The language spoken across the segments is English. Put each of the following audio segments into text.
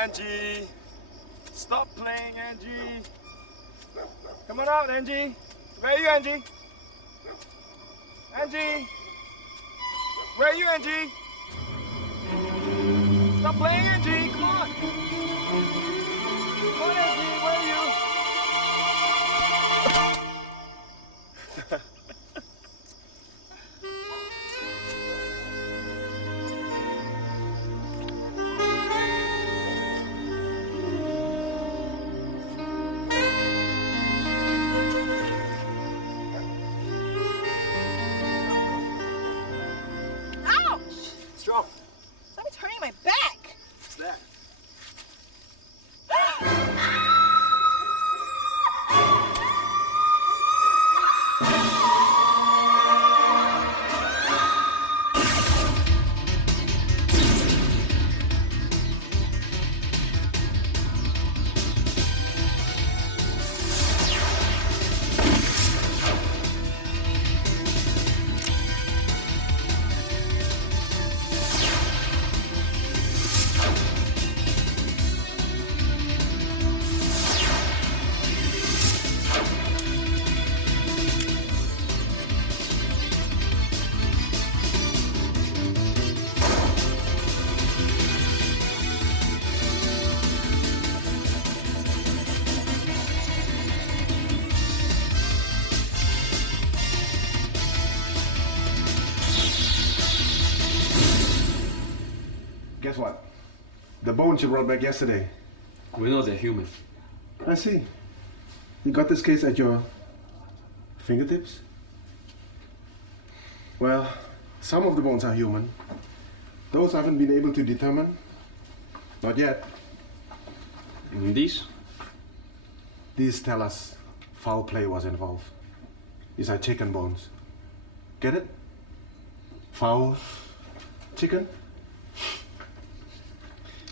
Angie! Stop playing, Angie! Come on out, Angie! Where are you, Angie? Angie! Where are you, Angie? Stop playing, Angie! Come on! Come on, Angie! Where are you? Stop. Stop me turning my back! What's that? Guess what? The bones you brought back yesterday. We know they're human. I see. You got this case at your fingertips? Well, some of the bones are human. Those I haven't been able to determine. Not yet. And these? These tell us foul play was involved. These are chicken bones. Get it? Foul chicken?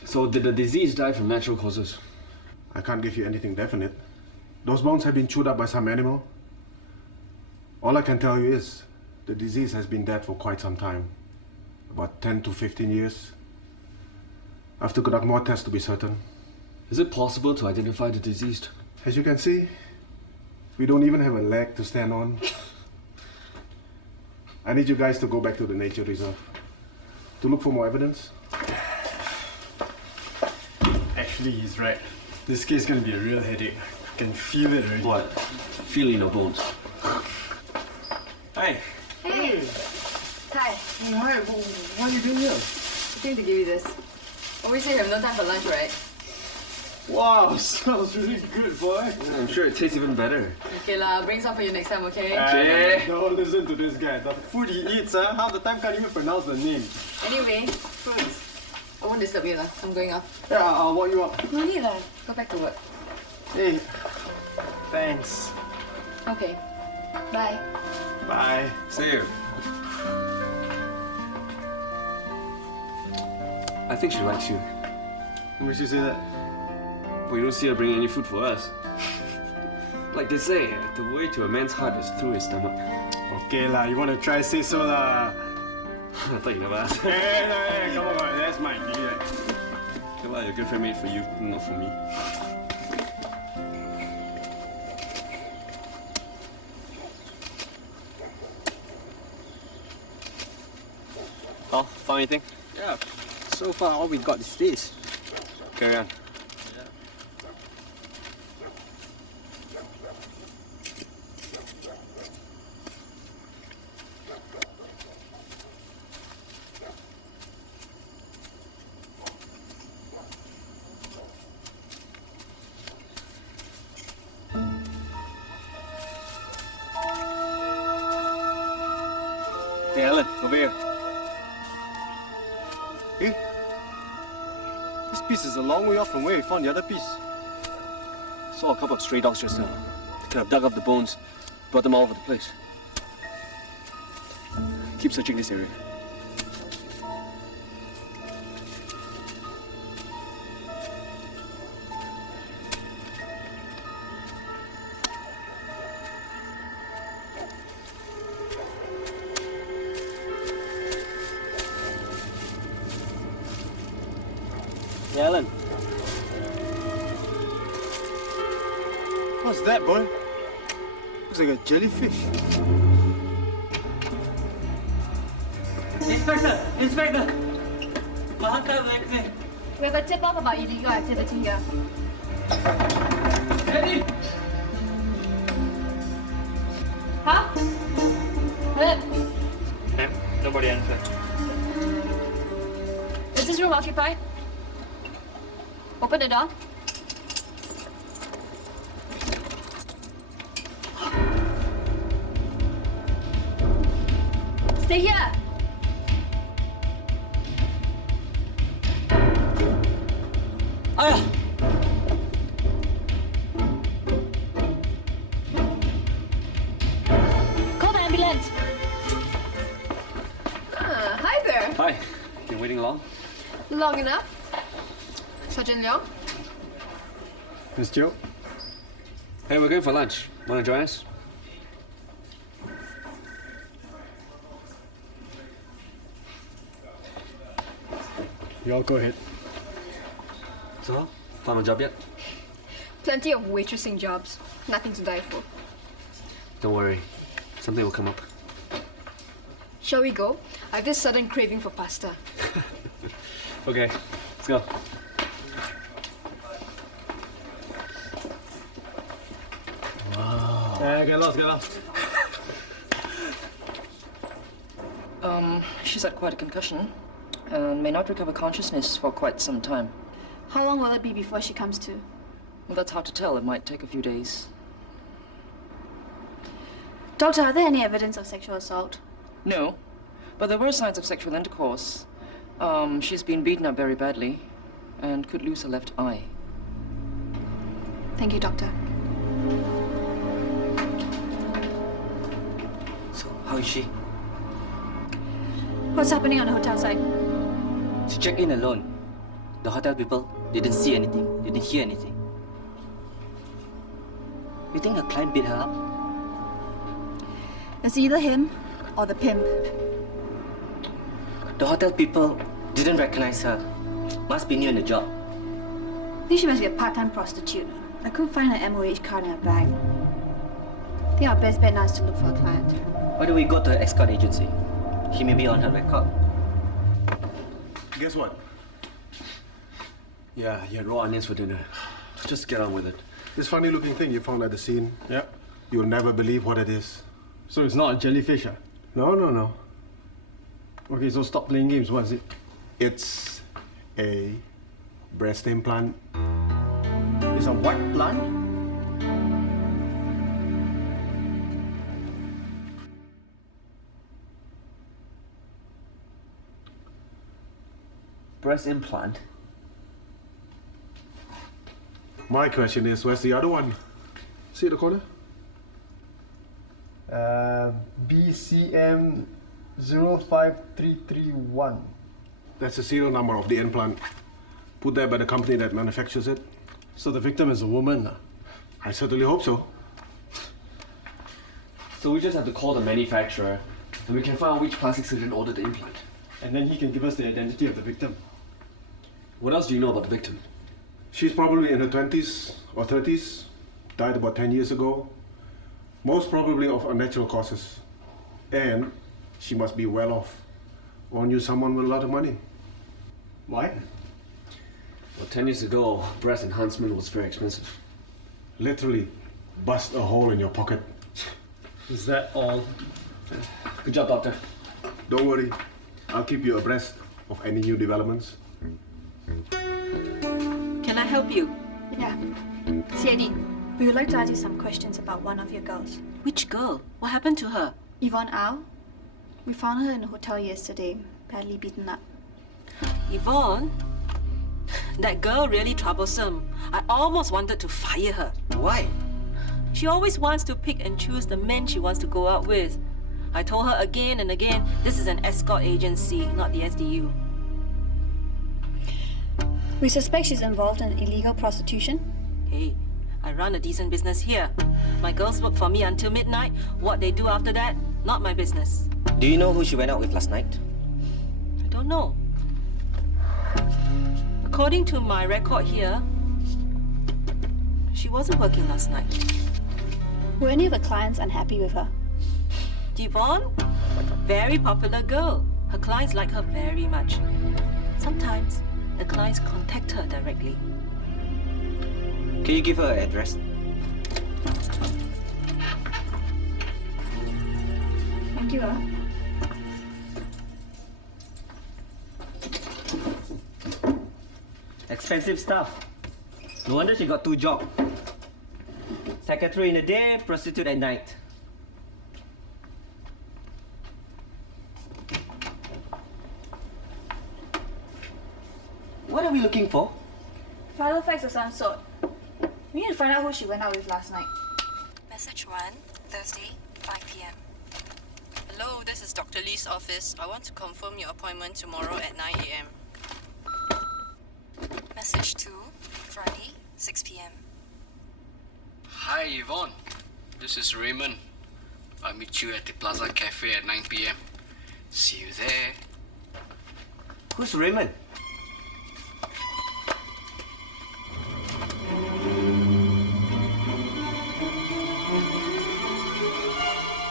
So did the disease die from natural causes? I can't give you anything definite. Those bones have been chewed up by some animal. All I can tell you is the disease has been dead for quite some time. About 10 to 15 years. I have to conduct more tests to be certain. Is it possible to identify the deceased? As you can see, we don't even have a leg to stand on. I need you guys to go back to the nature reserve to look for more evidence. Actually, he's right. This case is gonna be a real headache. I can feel it already. What? Feel in your bones. Hi. Hey! Hi. Hey, hi. Why are you doing here? I came to give you this. Always say you have no time for lunch, right? Wow, smells really good, boy. I'm sure it tastes even better. Okay lah, bring some for you next time, okay? Hey, don't listen to this guy. The food he eats, half the time can't even pronounce the name. Anyway, fruits. I won't disturb you lah. I'm going off. Yeah, I'll walk you up. No need lah. Go back to work. Hey, thanks. Okay. Bye. Bye. See you. I think she likes you. What makes you say that? But you don't see her bring any food for us. Like they say, the way to a man's heart is through his stomach. Okay lah, you wanna try say so lah. I thought you never asked. Hey, come on, that's mine. Give me that. Come on, your girlfriend made for you, not for me. Oh, found anything? Yeah. So far, all we got is this. Carry on. Hey, Ellen, over here. Hey, this piece is a long way off from where we found the other piece. Saw a couple of stray dogs just now. They could have dug up the bones, brought them all over the place. Keep searching this area. Hey, Ellen, that, boy? Looks like a jellyfish. Inspector! Inspector! Mahakam magazine. We have a tip-off about illegal activity here. Eddie! Huh? What? Ma'am, nobody answered. Is this room occupied? Open the door. Stay here. Aya! Call the ambulance. Hi there. Hi. Been waiting long? Long enough. Sergeant Leong. Miss Joe? Hey, we're going for lunch. Wanna join us? You all go ahead. So, found a job yet? Plenty of waitressing jobs. Nothing to die for. Don't worry. Something will come up. Shall we go? I have this sudden craving for pasta. Okay, let's go. Get lost. She's had quite a concussion and may not recover consciousness for quite some time. How long will it be before she comes to? Well, that's hard to tell. It might take a few days. Doctor, are there any evidence of sexual assault? No, but there were signs of sexual intercourse. She's been beaten up very badly and could lose her left eye. Thank you, Doctor. So, how is she? What's happening on the hotel side? She checked in alone. The hotel people didn't see anything, didn't hear anything. You think her client beat her up? It's either him or the pimp. The hotel people didn't recognize her. Must be new in the job. I think she must be a part-time prostitute. I couldn't find her MOH card in her bag. I think our best bet now is to look for a client. Why don't we go to her escort agency? He may be on her record. Guess what? Yeah, you had raw onions for dinner. Just get on with it. This funny looking thing you found at the scene. Yeah. You'll never believe what it is. So it's not a jellyfish, huh? No. Okay, so stop playing games. What is it? It's a breast implant. It's a what plant? Breast implant? My question is, where's the other one? See the corner? BCM 05331. That's the serial number of the implant. Put there by the company that manufactures it. So the victim is a woman, huh? I certainly hope so. So we just have to call the manufacturer and we can find out which plastic surgeon ordered the implant. And then he can give us the identity of the victim. What else do you know about the victim? She's probably in her 20s or 30s. Died about 10 years ago. Most probably of unnatural causes. And she must be well off. Or knew someone with a lot of money. Why? Well, 10 years ago, breast enhancement was very expensive. Literally, bust a hole in your pocket. Is that all? Good job, doctor. Don't worry, I'll keep you abreast of any new developments. Can I help you? Yeah. CID, we would like to ask you some questions about one of your girls. Which girl? What happened to her? Yvonne Au. We found her in a hotel yesterday, badly beaten up. Yvonne? That girl really troublesome. I almost wanted to fire her. Why? She always wants to pick and choose the men she wants to go out with. I told her again and again, this is an escort agency, not the SDU. We suspect she's involved in illegal prostitution. Hey, I run a decent business here. My girls work for me until midnight. What they do after that, not my business. Do you know who she went out with last night? I don't know. According to my record here, she wasn't working last night. Were any of the clients unhappy with her? Yvonne? Very popular girl. Her clients like her very much. Sometimes the clients contact her directly. Can you give her an address? Thank you, Expensive stuff. No wonder she got 2 jobs. Secretary in the day, prostitute at night. What are we looking for? Final facts of some sort. We need to find out who she went out with last night. Message 1, Thursday, 5 p.m. Hello, this is Dr. Lee's office. I want to confirm your appointment tomorrow at 9 a.m. Message 2, Friday, 6 p.m. Hi Yvonne, this is Raymond. I'll meet you at the Plaza Cafe at 9 p.m. See you there. Who's Raymond?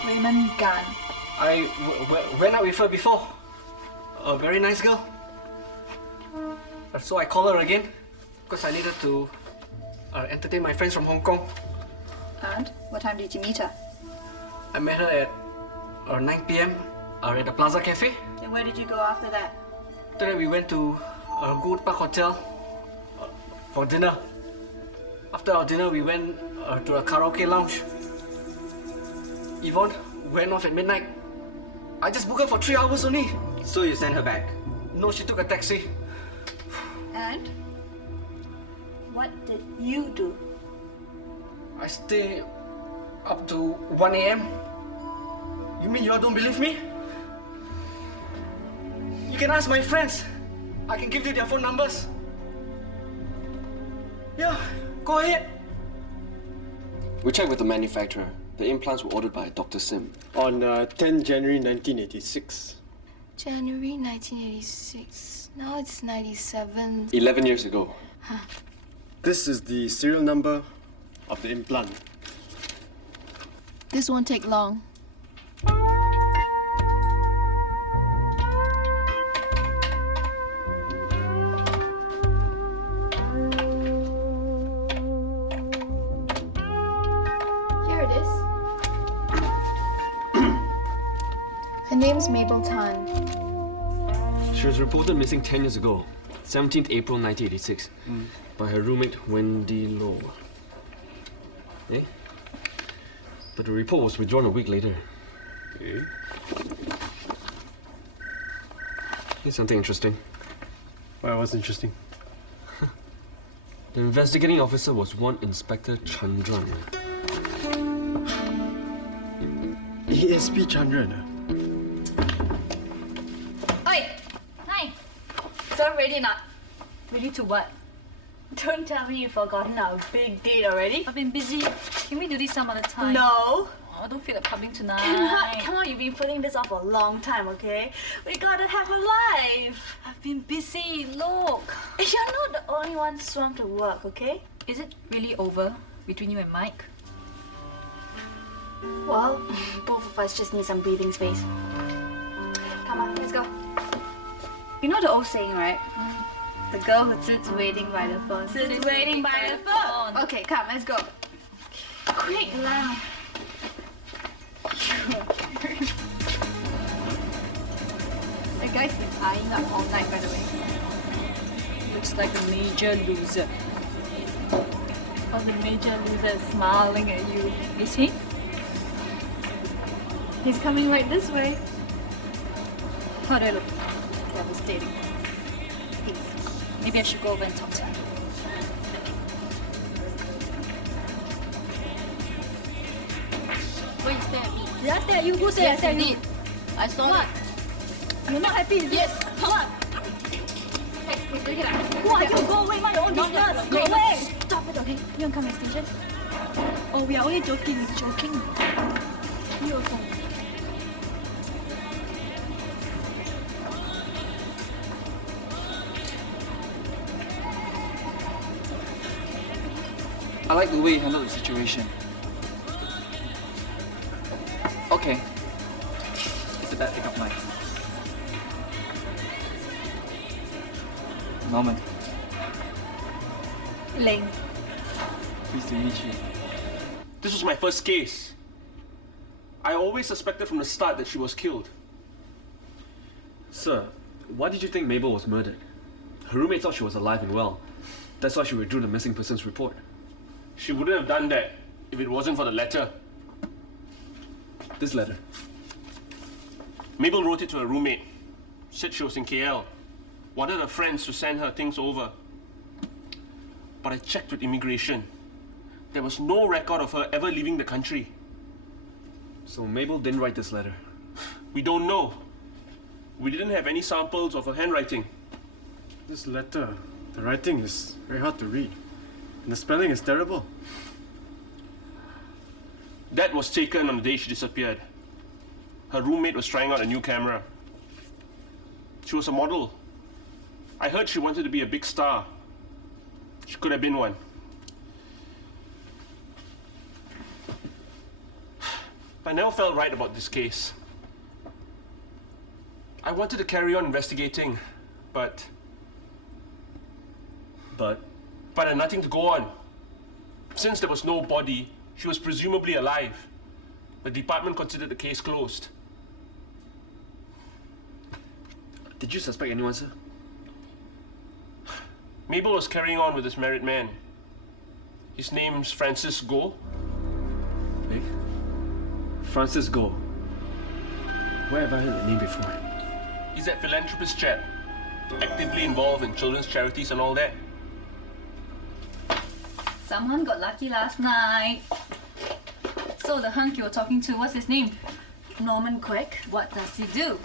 Raymond Gunn. I went out with her before. A very nice girl. So I called her again because I needed to entertain my friends from Hong Kong. And what time did you meet her? I met her at 9 p.m. At the Plaza Cafe. And where did you go after that? After that we went to Gold Park Hotel for dinner. After our dinner we went to a karaoke lounge. Yvonne went off at midnight. I just booked her for 3 hours only. So you sent her back? No, she took a taxi. And what did you do? I stayed up to 1 a.m. You mean you all don't believe me? You can ask my friends. I can give you their phone numbers. Yeah, go ahead. We checked with the manufacturer. The implants were ordered by Dr. Sim. On 10 January 1986. January 1986. Now it's 97. 11 years ago. This is the serial number of the implant. This won't take long. Here it is. Her name's Mabel Tan. She was reported missing 10 years ago, 17th April 1986, by her roommate Wendy Low. Eh? But the report was withdrawn a week later. Eh? Here's something interesting. Well, what's interesting? The investigating officer was one Inspector Chandran. ESP Chandran. Oi! Hi! So ready not? Ready to what? Don't tell me you've forgotten our big date already. I've been busy. Can we do this some other time? No! Oh, I don't feel like clubbing tonight. Come on, you've been putting this off for a long time, okay? We gotta have a life. I've been busy. Look. You're not the only one swamped with work, okay? Is it really over between you and Mike? Well, both of us just need some breathing space. Come on, let's go. You know the old saying, right? The girl who sits waiting by the phone. Sits waiting by the phone. Okay, come, let's go. Quick, Elaine. The guy's been eyeing up all night, by the way. Looks like a major loser. Oh, the major loser is smiling at you. Is he? He's coming right this way. How do I look? Devastating. Peace. Maybe I should go over and talk to him. Why you stare at me? Did I stare at you? Who said I Yes, stare you at you? did. I saw What? it. You're not happy, is Yes. it? Come on. Hey, bring it up. Who are you? Go away, mind your own business. Go away. Stop it, okay? You want to come to the station? Oh, we are only joking. Joking. You also. I like the way you handled the situation. Okay. It's a bad pickup line. Norman, Elaine. pleased to meet you. This was my first case. I always suspected from the start that she was killed. Sir, why did you think Mabel was murdered? Her roommate thought she was alive and well. That's why she withdrew the missing persons report. She wouldn't have done that if it wasn't for the letter. This letter. Mabel wrote it to her roommate. Said she was in KL. Wanted her friends to send her things over. But I checked with immigration. There was no record of her ever leaving the country. So Mabel didn't write this letter? We don't know. We didn't have any samples of her handwriting. This letter, the writing is very hard to read. And the spelling is terrible. That was taken on the day she disappeared. Her roommate was trying out a new camera. She was a model. I heard she wanted to be a big star. She could have been one. I never felt right about this case. I wanted to carry on investigating, but I had nothing to go on. Since there was no body, she was presumably alive. The department considered the case closed. Did you suspect anyone, sir? Mabel was carrying on with this married man. His name's Francis Goh. Eh? Francis Goh. Where have I heard the name before? He's that philanthropist chap, actively involved in children's charities and all that. Someone got lucky last night. So the hunk you were talking to, what's his name? Norman Quick. What does he do?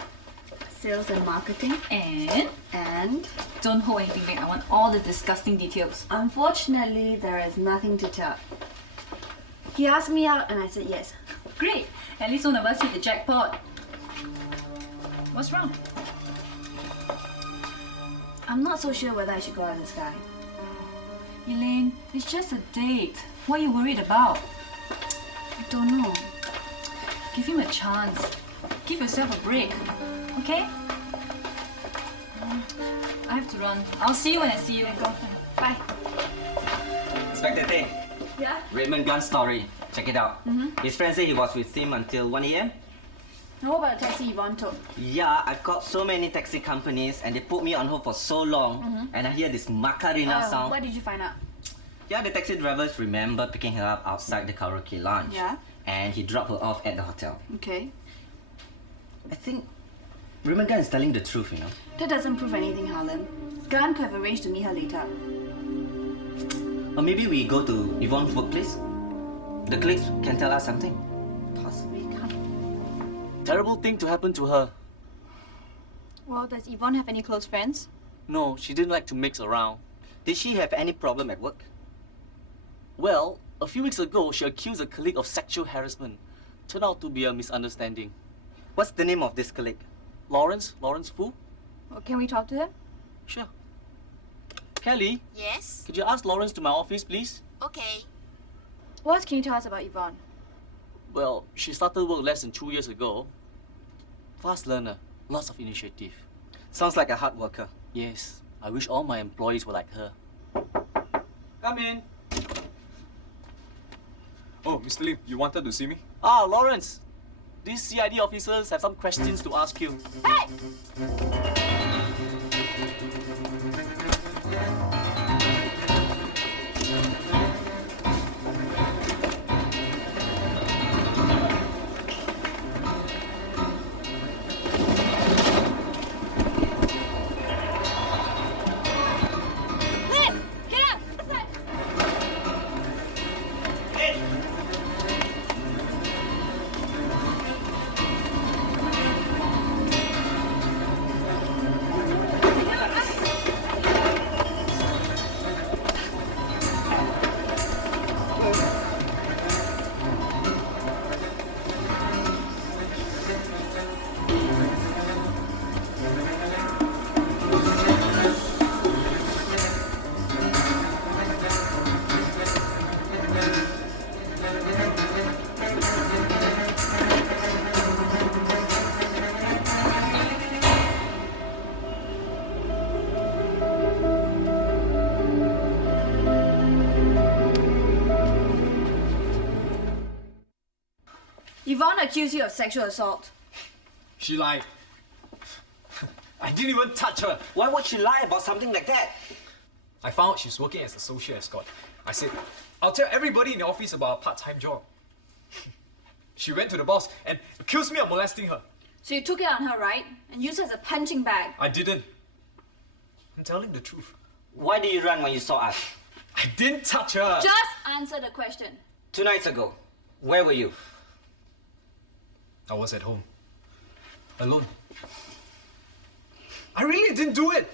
Sales and marketing. And? Don't hold anything back. I want all the disgusting details. Unfortunately, there is nothing to tell. He asked me out and I said yes. Great. At least one of us hit the jackpot. What's wrong? I'm not so sure whether I should go out with this guy. Elaine, it's just a date. What are you worried about? I don't know. Give him a chance. Give yourself a break. Okay? I have to run. I'll see you when I see you. Go. Bye. Inspector Tay. Yeah? Raymond Gunn's story. Check it out. Mm-hmm. His friend said he was with him until 1 a.m. Now what about the taxi Yvonne took? Yeah, I've got so many taxi companies and they put me on hold for so long. And I hear this Macarena sound. What did you find out? Yeah, the taxi drivers remember picking her up outside the karaoke lounge. Yeah? And he dropped her off at the hotel. Okay. I think Raymond Gunn is telling the truth, you know. That doesn't prove anything, Harlan. Gunn could have arranged to meet her later. Or maybe we go to Yvonne's workplace. The colleagues can tell us something. Possibly can't. Terrible thing to happen to her. Well, does Yvonne have any close friends? No, she didn't like to mix around. Did she have any problem at work? Well, a few weeks ago, she accused a colleague of sexual harassment. Turned out to be a misunderstanding. What's the name of this colleague? Lawrence Fu. Well, can we talk to him? Sure. Kelly, Yes? could you ask Lawrence to my office, please? Okay. What else can you tell us about Yvonne? Well, she started work less than 2 years ago. Fast learner, lots of initiative. Sounds like a hard worker. Yes, I wish all my employees were like her. Come in. Oh, Mr. Lim, you wanted to see me? Ah, Lawrence! These CID officers have some questions to ask you. Hey! Yvonne accused you of sexual assault. She lied. I didn't even touch her. Why would she lie about something like that? I found out she's working as a social escort. I said, I'll tell everybody in the office about a part-time job. She went to the boss and accused me of molesting her. So you took it on her, right? And used her as a punching bag. I didn't. I'm telling the truth. Why did you run when you saw us? I didn't touch her. Just answer the question. 2 nights ago, where were you? I was at home. Alone. I really didn't do it.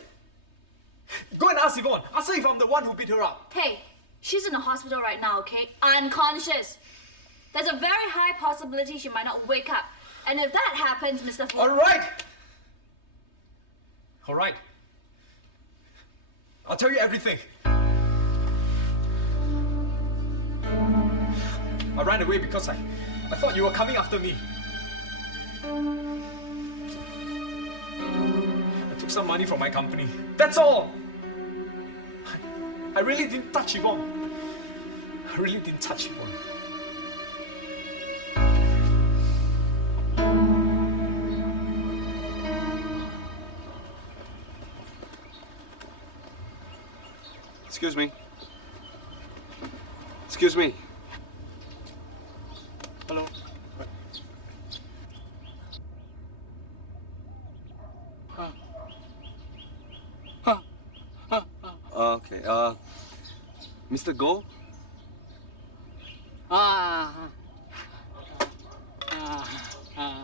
Go and ask Yvonne. Ask her if I'm the one who beat her up. Hey, she's in the hospital right now, okay? Unconscious. There's a very high possibility she might not wake up. And if that happens, Mr. Ford... All right. All right. I'll tell you everything. I ran away because I thought you were coming after me. I took some money from my company. That's all. I really didn't touch Yvonne. I really didn't touch Yvonne. Excuse me. Excuse me. Hello. Okay, Mr. Go?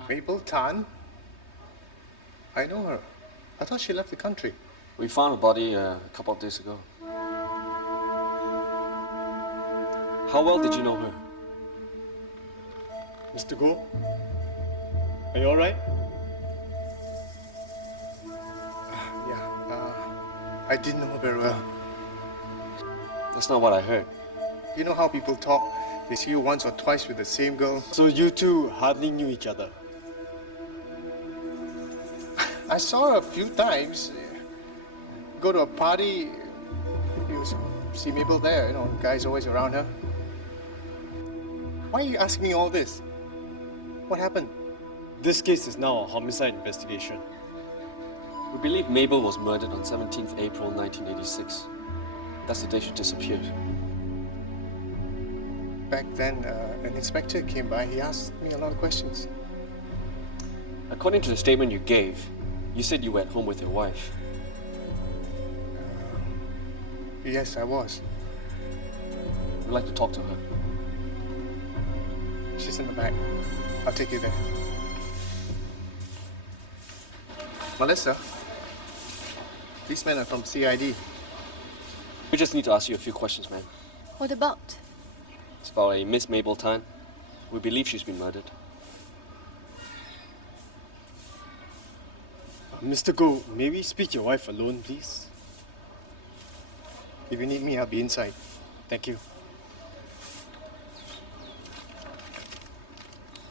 Mabel Tan? I know her. I thought she left the country. We found a body a couple of days ago. How well did you know her? Mr. Go? Are you alright? I didn't know her very well. That's not what I heard. You know how people talk? They see you once or twice with the same girl. So you two hardly knew each other? I saw her a few times. Go to a party, you see Mabel there, you know, guys always around her. Why are you asking me all this? What happened? This case is now a homicide investigation. We believe Mabel was murdered on 17th April 1986. That's the day she disappeared. Back then, an inspector came by. He asked me a lot of questions. According to the statement you gave, you said you were at home with your wife. Yes, I was. We'd like to talk to her. She's in the back. I'll take you there. Melissa, these men are from CID. We just need to ask you a few questions, ma'am. What about? It's about a Miss Mabel Tan. We believe she's been murdered. Mr. Go, may we speak to your wife alone, please? If you need me, I'll be inside. Thank you.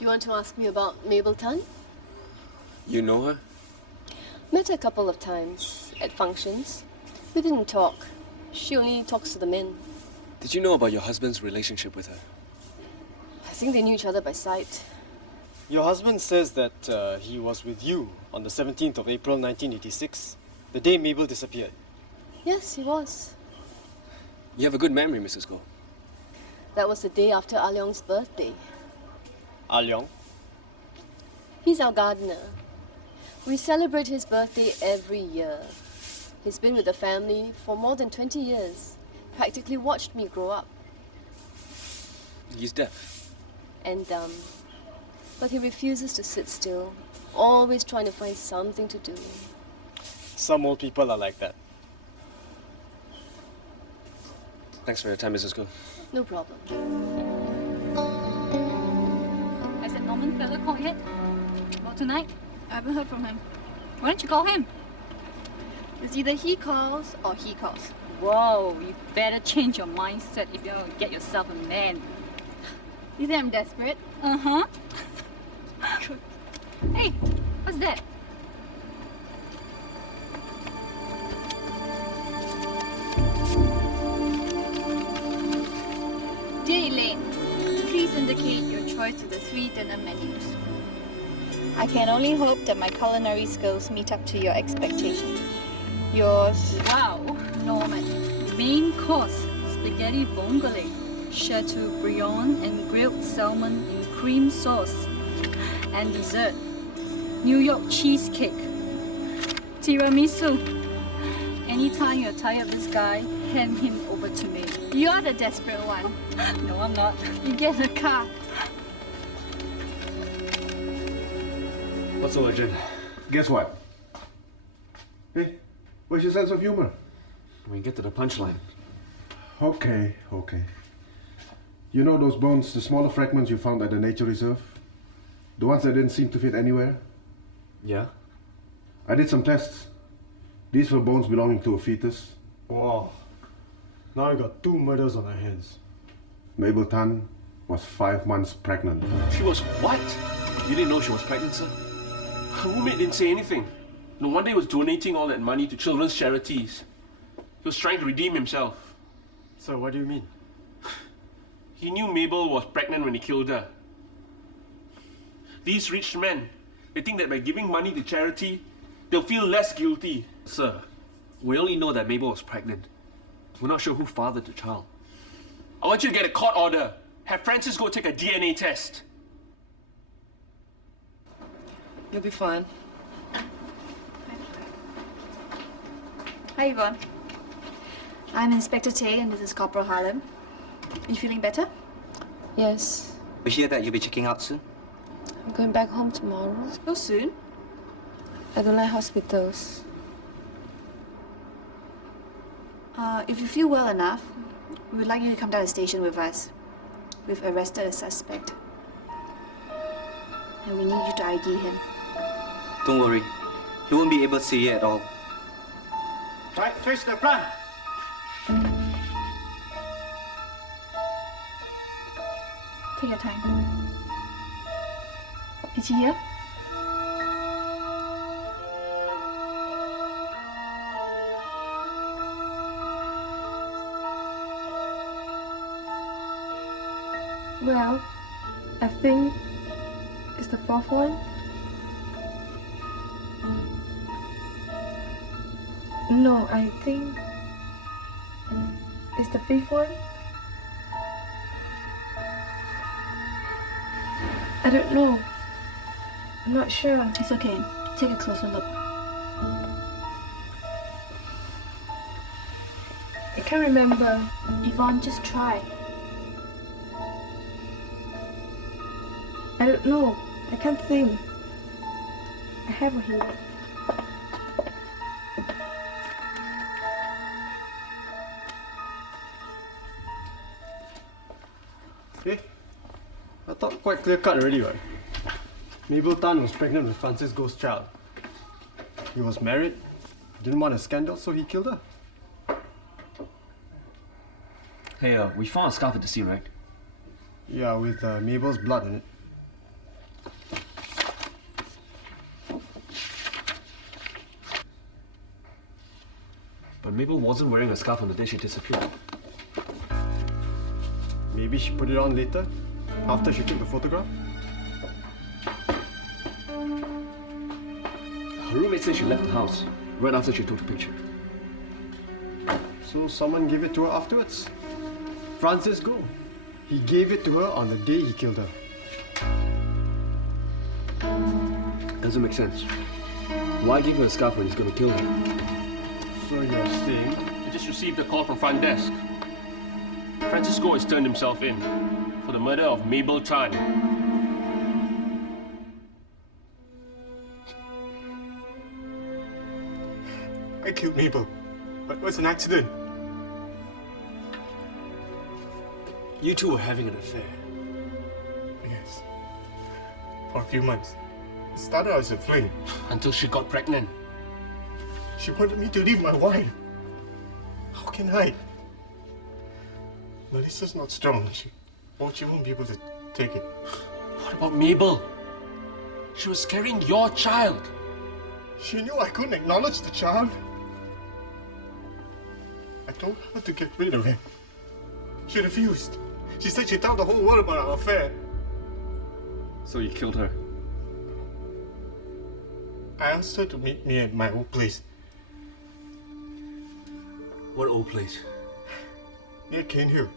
You want to ask me about Mabel Tan? You know her? Met her a couple of times at functions. We didn't talk. She only talks to the men. Did you know about your husband's relationship with her? I think they knew each other by sight. Your husband says that he was with you on the 17th of April 1986, the day Mabel disappeared. Yes, he was. You have a good memory, Mrs. Goh. That was the day after Ah Leong's birthday. Ah Leong? He's our gardener. We celebrate his birthday every year. He's been with the family for more than 20 years. Practically watched me grow up. He's deaf. And dumb. But he refuses to sit still. Always trying to find something to do. Some old people are like that. Thanks for your time, Mrs. Goh. No problem. Has that Norman fella called yet? About tonight? I haven't heard from him. Why don't you call him? It's either he calls or he calls. Whoa, you better change your mindset if you want to get yourself a man. You think I'm desperate? Uh-huh. Hey, what's that? Dear Elaine, please indicate your choice choice to the 3 dinner menus. I can only hope that my culinary skills meet up to your expectations. Yours. Wow, Norman. Main course, spaghetti vongole, chateaubriand and grilled salmon in cream sauce. And dessert, New York cheesecake, tiramisu. Anytime you're tired of this guy, hand him over to me. You're the desperate one. No, I'm not. You get a car. What's so urgent? Guess what? Hey, where's your sense of humor? We get to the punchline. Okay. You know those bones, the smaller fragments you found at the nature reserve? The ones that didn't seem to fit anywhere? Yeah? I did some tests. These were bones belonging to a fetus. Wow. Now we got 2 murders on our hands. Mabel Tan was 5 months pregnant. She was what? You didn't know she was pregnant, sir? Her roommate didn't say anything. No wonder he was donating all that money to children's charities. He was trying to redeem himself. So what do you mean? He knew Mabel was pregnant when he killed her. These rich men, they think that by giving money to charity, they'll feel less guilty. Sir, we only know that Mabel was pregnant. We're not sure who fathered the child. I want you to get a court order. Have Francis go take a DNA test. You'll be fine. Hi, Yvonne. I'm Inspector Tay and this is Corporal Harlem. You feeling better? Yes. We hear that you'll be checking out soon. I'm going back home tomorrow. So soon? I don't like hospitals. If you feel well enough, we would like you to come down to the station with us. We've arrested a suspect. And we need you to ID him. Don't worry. He won't be able to see you at all. Right, face the front. Take your time. Is he here? Well, I think it's the 4th one. No, I think it's the 5th one. I don't know. I'm not sure. It's okay. Take a closer look. I can't remember. Yvonne, just try. I don't know. I can't think. I have a headache. Hey, I thought quite clear cut already, right? Mabel Tan was pregnant with Francis Go's child. He was married, didn't want a scandal, so he killed her. Hey, we found a scarf at the scene, right? Yeah, with Mabel's blood in it. But Mabel wasn't wearing a scarf on the day she disappeared. Maybe she put it on later, after she took the photograph. Her roommate said she left the house right after she took the picture. So someone gave it to her afterwards. Francis Go. He gave it to her on the day he killed her. Doesn't make sense. Why give her a scarf when he's gonna kill her? So you're saying? I just received a call from front desk. Francisco has turned himself in for the murder of Mabel Tan. I killed Mabel, but it was an accident. You two were having an affair. Yes. For a few months. It started as a fling. Until she got pregnant. She wanted me to leave my wife. How can I? Melissa's not strong. She won't be able to take it. What about Mabel? She was carrying your child. She knew I couldn't acknowledge the child. I told her to get rid of him. She refused. She said she'd tell the whole world about our affair. So you killed her? I asked her to meet me at my old place. What old place? Near Cane Hill.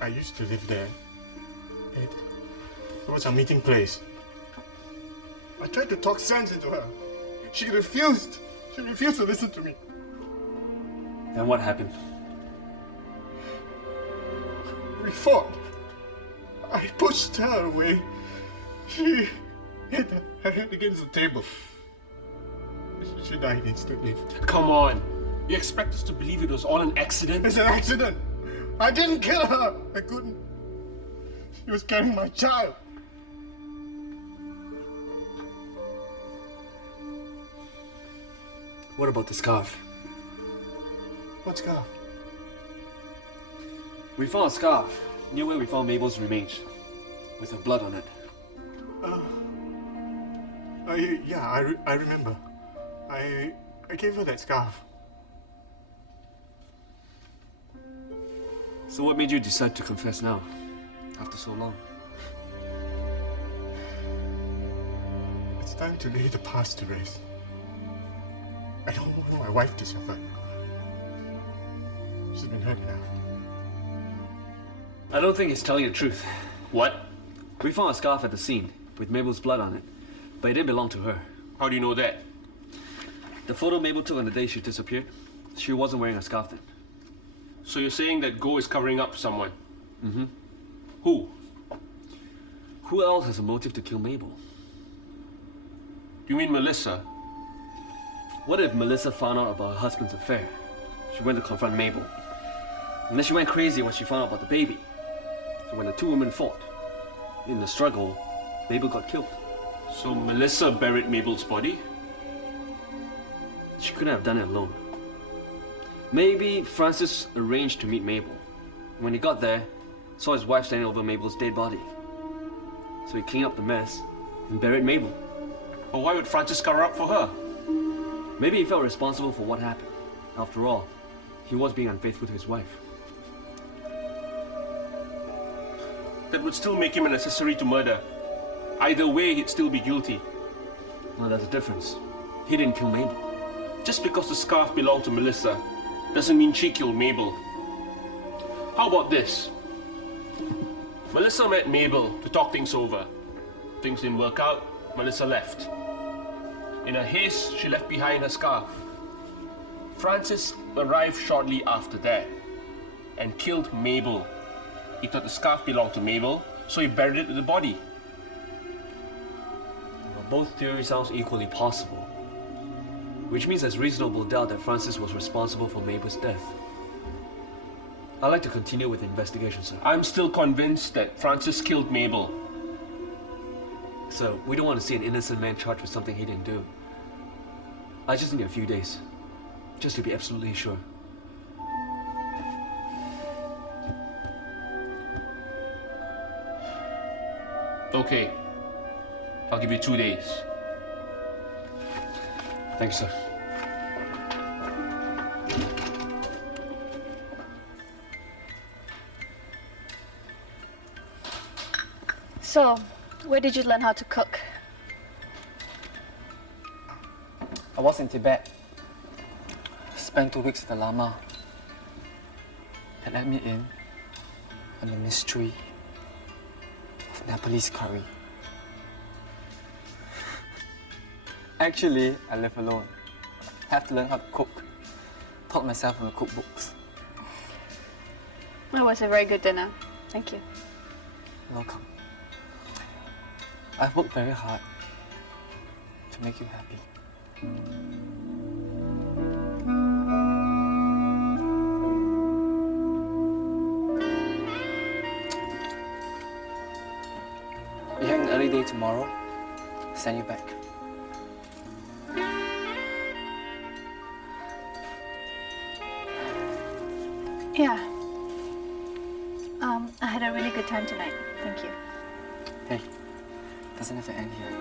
I used to live there. It was our meeting place. I tried to talk sense into her. She refused. She refused to listen to me. Then what happened? We fought. I pushed her away. She hit her head against the table. She died instantly. Come on. You expect us to believe it was all an accident? It's an accident. I didn't kill her. I couldn't. She was carrying my child. What about the scarf? What scarf? We found a scarf near where we found Mabel's remains, with her blood on it. I remember. I gave her that scarf. So what made you decide to confess now, after so long? It's time to lay the past to rest. I don't want my wife to suffer. She's been hurt enough. I don't think he's telling the truth. What? We found a scarf at the scene, with Mabel's blood on it, but it didn't belong to her. How do you know that? The photo Mabel took on the day she disappeared, she wasn't wearing a scarf then. So you're saying that Go is covering up for someone? Mm-hmm. Who? Who else has a motive to kill Mabel? You mean Melissa? What if Melissa found out about her husband's affair? She went to confront Mabel. And then she went crazy when she found out about the baby. So when the two women fought, in the struggle, Mabel got killed. So Melissa buried Mabel's body? She couldn't have done it alone. Maybe Francis arranged to meet Mabel. When he got there, saw his wife standing over Mabel's dead body. So he cleaned up the mess and buried Mabel. But why would Francis cover up for her? Maybe he felt responsible for what happened. After all, he was being unfaithful to his wife. That would still make him an accessory to murder. Either way, he'd still be guilty. Well, there's a difference. He didn't kill Mabel. Just because the scarf belonged to Melissa doesn't mean she killed Mabel. How about this? Melissa met Mabel to talk things over. Things didn't work out, Melissa left. In her haste, she left behind her scarf. Francis arrived shortly after that and killed Mabel. He thought the scarf belonged to Mabel, so he buried it with the body. Well, both theories sound equally possible. Which means there's reasonable doubt that Francis was responsible for Mabel's death. I'd like to continue with the investigation, sir. I'm still convinced that Francis killed Mabel. Sir, we don't want to see an innocent man charged with something he didn't do. I just need a few days, just to be absolutely sure. Okay. I'll give you 2 days. Thanks, sir. So, where did you learn how to cook? I was in Tibet. Spent 2 weeks with the Lama. They let me in on the mystery of Nepalese curry. Actually, I live alone. Have to learn how to cook. Taught myself from the cookbooks. That was a very good dinner. Thank you. Welcome. I've worked very hard to make you happy. We have an early day tomorrow. Send you back. Yeah. I had a really good time tonight. Thank you. Hey, doesn't have to end here.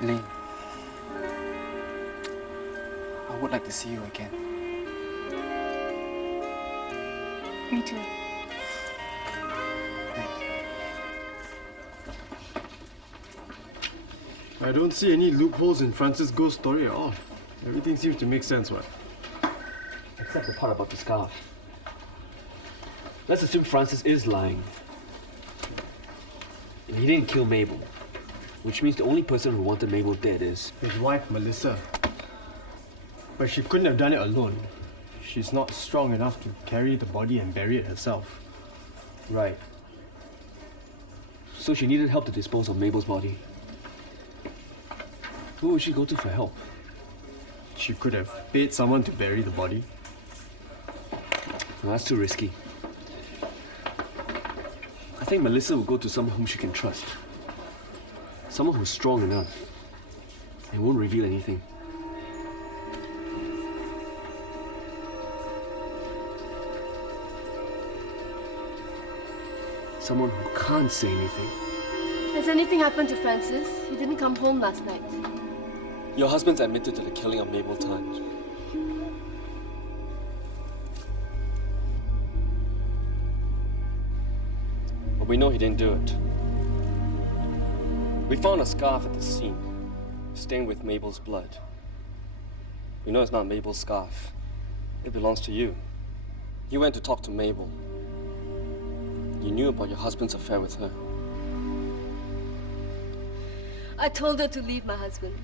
Elaine, I would like to see you again. Me too. Thank you. I don't see any loopholes in Francis' ghost story at all. Everything seems to make sense, what? Except the part about the scarf. Let's assume Francis is lying. And he didn't kill Mabel. Which means the only person who wanted Mabel dead is... his wife, Melissa. But she couldn't have done it alone. She's not strong enough to carry the body and bury it herself. Right. So she needed help to dispose of Mabel's body. Who would she go to for help? She could have paid someone to bury the body. No, that's too risky. I think Melissa will go to someone whom she can trust. Someone who's strong enough and won't reveal anything. Someone who can't say anything. Has anything happened to Francis? He didn't come home last night. Your husband's admitted to the killing of Mabel Tan. But we know he didn't do it. We found a scarf at the scene, stained with Mabel's blood. We know it's not Mabel's scarf. It belongs to you. You went to talk to Mabel. You knew about your husband's affair with her. I told her to leave my husband.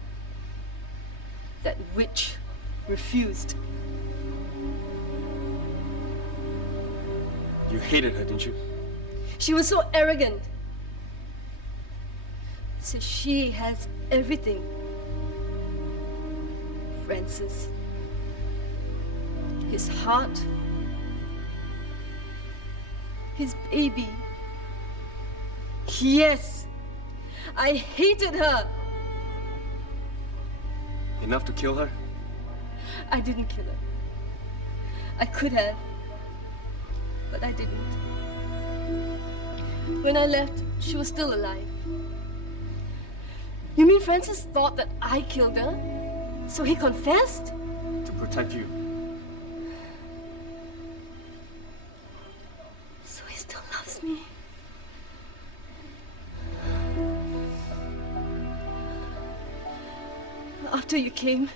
That witch refused. You hated her, didn't you? She was so arrogant. So she has everything. Francis. His heart. His baby. Yes. I hated her. Enough to kill her? I didn't kill her. I could have. But I didn't. When I left, she was still alive. You mean Francis thought that I killed her? So he confessed? To protect you. So he still loves me. After you came,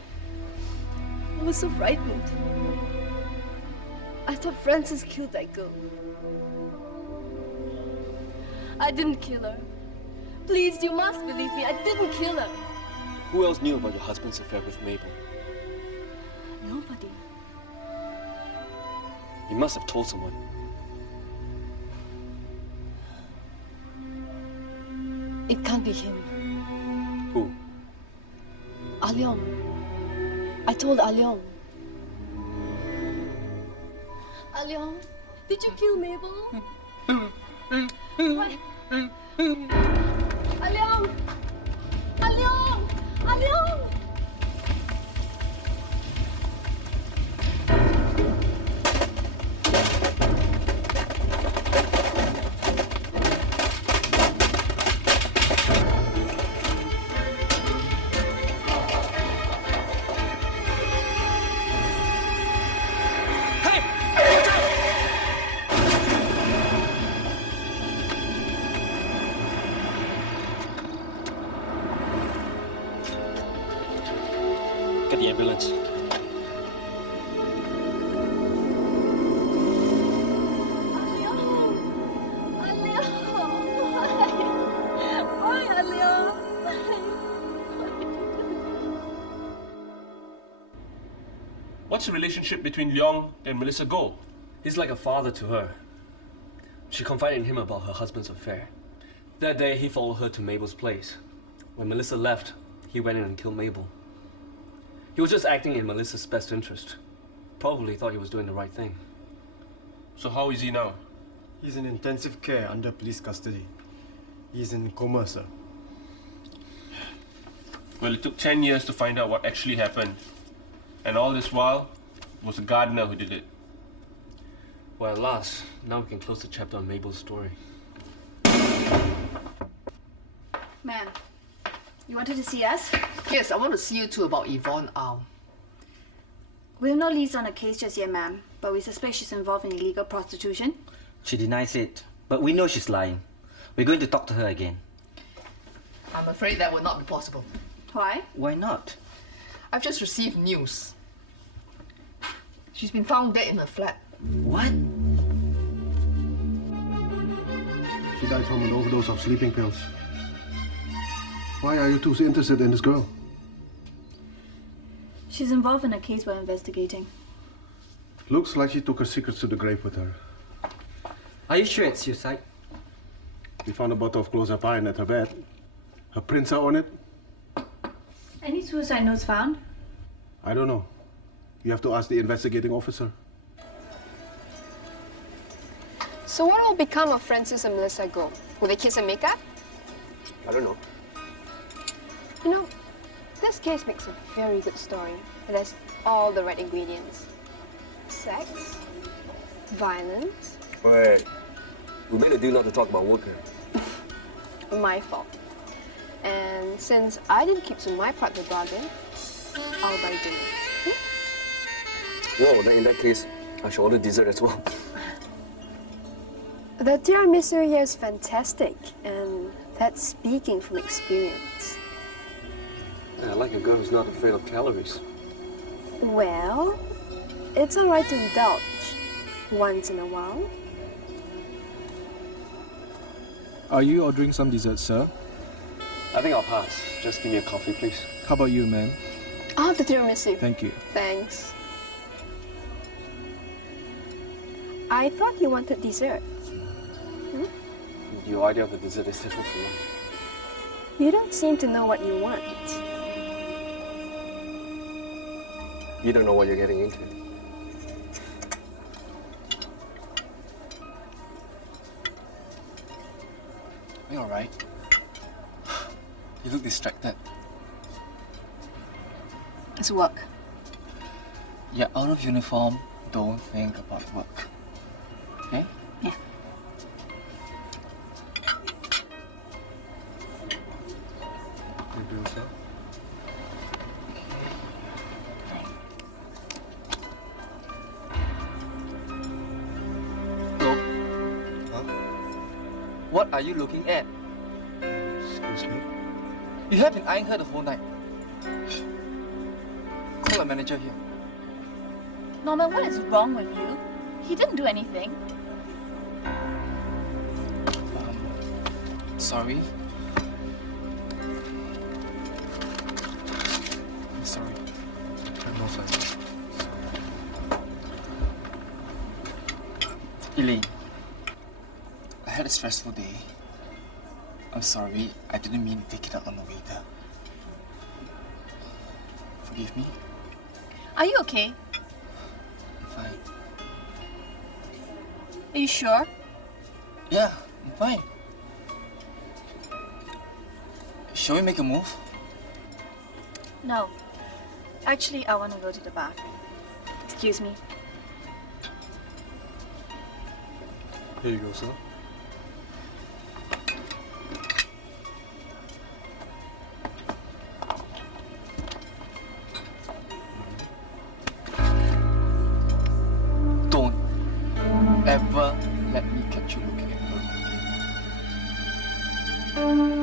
I was so frightened. I thought Francis killed that girl. I didn't kill her. Please, you must believe me. I didn't kill her. Who else knew about your husband's affair with Mabel? Nobody. You must have told someone. It can't be him. Who? Leong. I told Leong. Leong, did you kill Mabel? What? Leong! Leong! Leong! Get the ambulance. What's the relationship between Leong and Melissa Goh? He's like a father to her. She confided in him about her husband's affair. That day, he followed her to Mabel's place. When Melissa left, he went in and killed Mabel. He was just acting in Melissa's best interest. Probably thought he was doing the right thing. So how is he now? He's in intensive care under police custody. He's in coma, sir. Well, it took 10 years to find out what actually happened. And all this while, it was a gardener who did it. Well, at last, now we can close the chapter on Mabel's story. Ma'am, you wanted to see us? Yes, I want to see you too about Yvonne Au. We have no leads on the case just yet, ma'am, but we suspect she's involved in illegal prostitution. She denies it, but we know she's lying. We're going to talk to her again. I'm afraid that will not be possible. Why? Why not? I've just received news. She's been found dead in her flat. What? She died from an overdose of sleeping pills. Why are you two so interested in this girl? She's involved in a case we're investigating. Looks like she took her secrets to the grave with her. Are you sure it's suicide? We found a bottle of clozapine at her bed. Her prints are on it. Any suicide notes found? I don't know. You have to ask the investigating officer. So what will become of Francis and Melissa Go? Will they kiss and make up? I don't know. You know, this case makes a very good story. It has all the right ingredients. Sex, violence, Wait. We made a deal not to talk about work here. my fault. And since I didn't keep to my part of the bargain, I'll buy dinner. Whoa, then in that case, I should order dessert as well. The tiramisu here is fantastic, and that's speaking from experience. I like a girl who's not afraid of calories. Well, it's all right to indulge once in a while. Are you ordering some dessert, sir? I think I'll pass. Just give me a coffee, please. How about you, ma'am? I'll have the tiramisu. Thank you. Thanks. I thought you wanted dessert. Hmm? Your idea of the dessert is different from mine. You don't seem to know what you want. You don't know what you're getting into. Are you alright? You look distracted. It's work. You're out of uniform. Don't think about work. Okay? Yeah. You do, sir? Hello? Huh? What are you looking at? Excuse me? You have been eyeing her the whole night. Call a manager here. Norman, what is wrong with you? He didn't do anything. Sorry. I'm sorry. No, sir. Elaine, I had a stressful day. I'm sorry, I didn't mean to take it out on the waiter. Forgive me? Are you okay? I'm fine. Are you sure? Yeah, I'm fine. Shall we make a move? No. Actually, I want to go to the bathroom. Excuse me. Here you go, sir. Don't ever let me catch you looking at her again.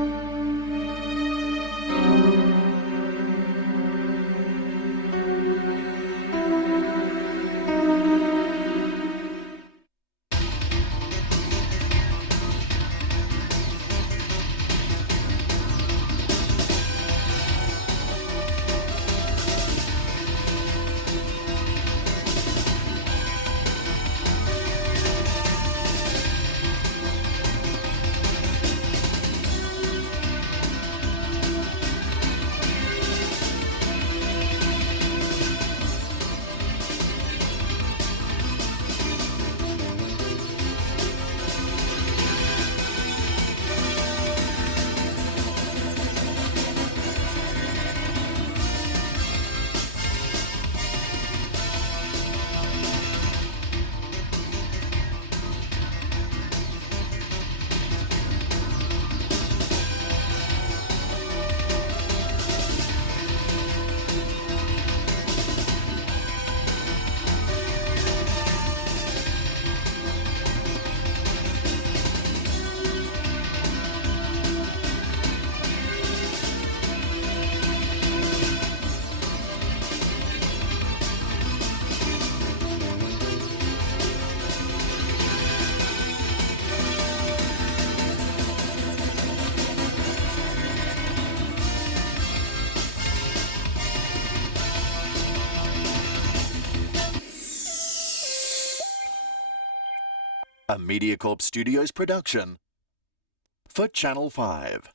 Mediacorp Studios production for Channel 5.